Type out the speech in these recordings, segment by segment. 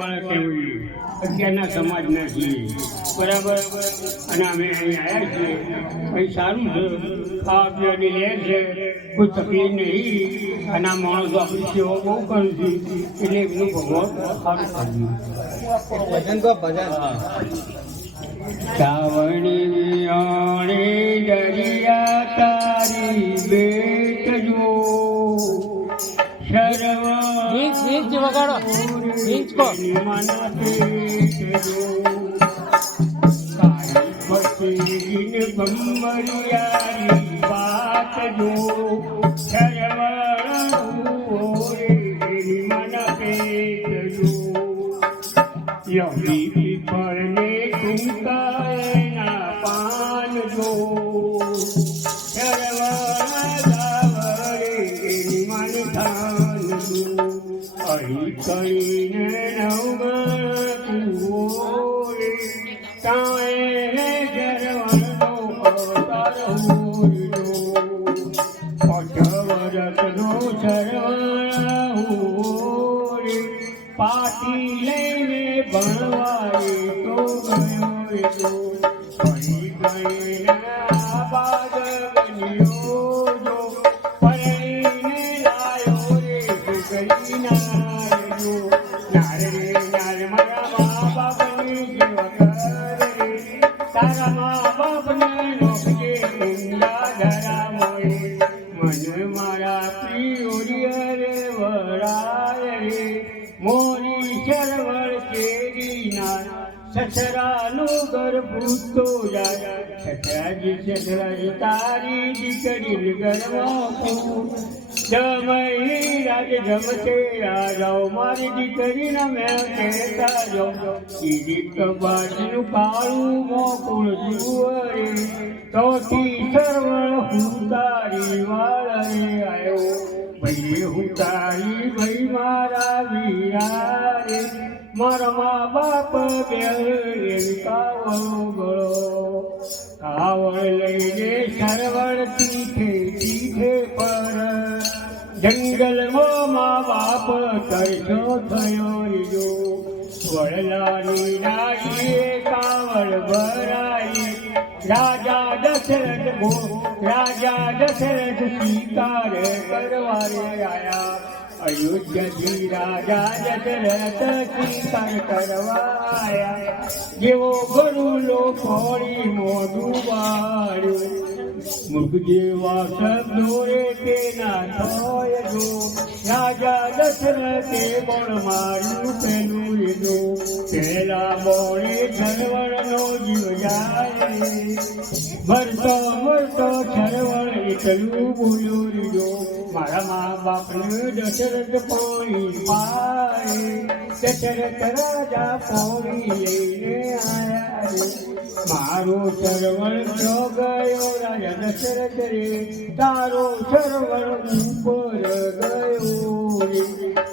વાળા કહેવું અત્યારના સમાજના છીએ બરાબર? અને અમે અહીં આવ્યા છીએ. અહીં સારું છે. ખાવા પીવાની લે છે. કોઈ તકલીફ નહીં. અને આ માણસો આપણી સેવા બહુ કરું છું. એટલે એમનું ભગવાન સારું કર્યું ભજન તો ભજન. શ્રાવણી વિયાણી દરિયા તારી બેટ જો શરવા ગીત ગીત વગાડો. બંબરિયારી વાત જો મન પેટ જો. યહી પીપળને કુંકાયના પાટી લઈને ભણવાય તો ગયો રે તો મા બાપને સસરાનું ઘર ભૂતો જાય સસરાજી સસરાજી તારી દીકરી પૂર જમઈ રાજ જમતે આ જાઓ મારી દીકરીના મેં કહેતા જાઓ. ઈરી કબાજનું કાળું મોકુળ જુએ તોથી સરવણ હું તારી વાળે આવ્યો ભાઈ હું તારી ભાઈ મારા વીરા રે મારા મા બાપ ગળો. કાવળ લઈને સરવણ તીઠે તીઠે પર જંગલમાં મા બાપ તરસો થયો રીજો. વડલાની ડાળીએ કાવળ ભરાઈ રાજા દશરથ ભો રાજા દશરથ સ્વીકાર કરવા આયા. અયોધ્યાથી રાજા કરવા જેવો ગરુલો ફોડી મોઢું વાળ્યું. મુખ જેવા તેના થય જો. રાજા દશરથે બોણ માર્યું પેલું લીધું. પેલા બોણે છરવણનો જીવ જાય. મરતો મરતો છરવણ એકલું બોલ્યો લીધો મારા મા બાપને દશરથ પોણી પાય દશરથ રાજા પોણી લઈને આયા મારો ચરવણ જો ગયો રાજા દશરથ રે, તારો ચરવણ ઉપર ગયો રે.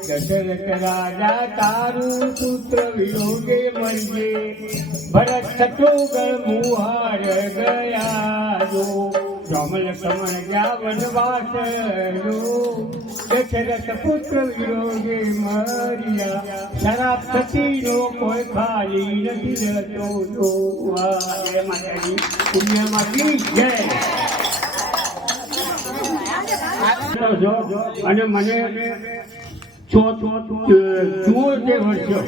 દશરથ રાજા તારું પુત્ર વિયોગે મરજે ભરત શત્રુઘ્ન મુહાર ગયા જો. કમલ કમળ ગયા વનવાસ દશરથ પુત્ર વિયોગે મર્યા. શરાબ થતી કોઈ ખાલી નથી જતો તો વાહ જય માતાજી. પુણ્યમાંથી જય. અને મને ચો ચો જુઓ તે વર્ષો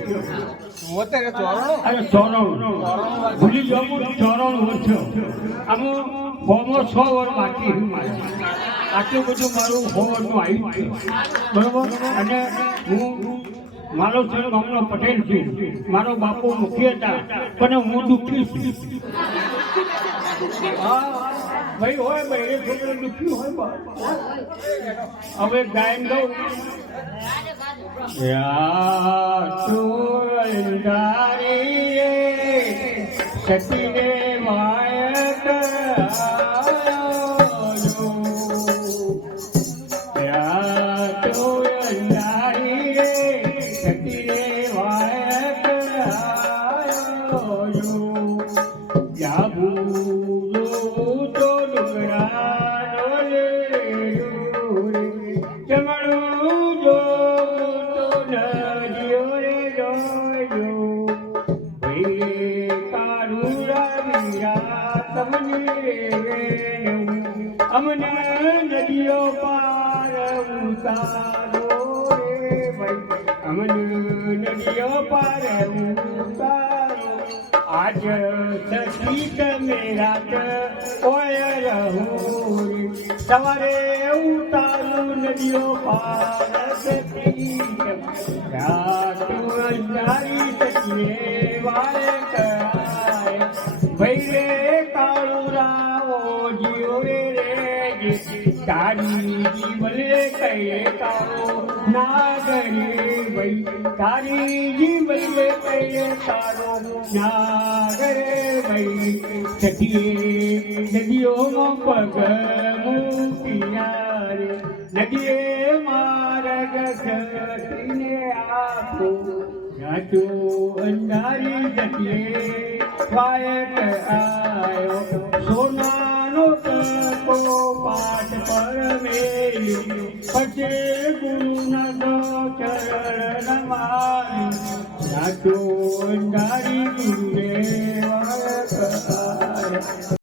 મોતે કે ચોરણો? અરે ચોરાણું. ભૂલી જાઉં ચોરાણું વર્ષો આમાં હોમો છ વર્ષ બાકી આટલું બધું મારું સો વર્ષનું આવ્યું છે. બરોબર? અને હું મારો સર ગામનો પટેલ છું. મારો બાપુ મુખી હતા. પણ હું દુઃખી છું. હા. ભાઈ હોય એ છોકરો દુખ્યું હોય. હવે ગાયન દઉં યા ચોરંદારી રે સતીને तारो न पारो आज सी त मेरा सवारे उतारो नरियो पारत भई रे તારી જીવલે તારો નાગરે ભાઈ તારી જીવલે કહીએ તારો નાગરે ભાઈ સખીએ નદીઓમાં પગ મૂક્યા રે નદીએ માર્ગ સખીને આપો જાતો અંધારી આયો સોનાનો ટકો પાઠ પર પછે ગુરુના ચરણ મારી. ગુરુ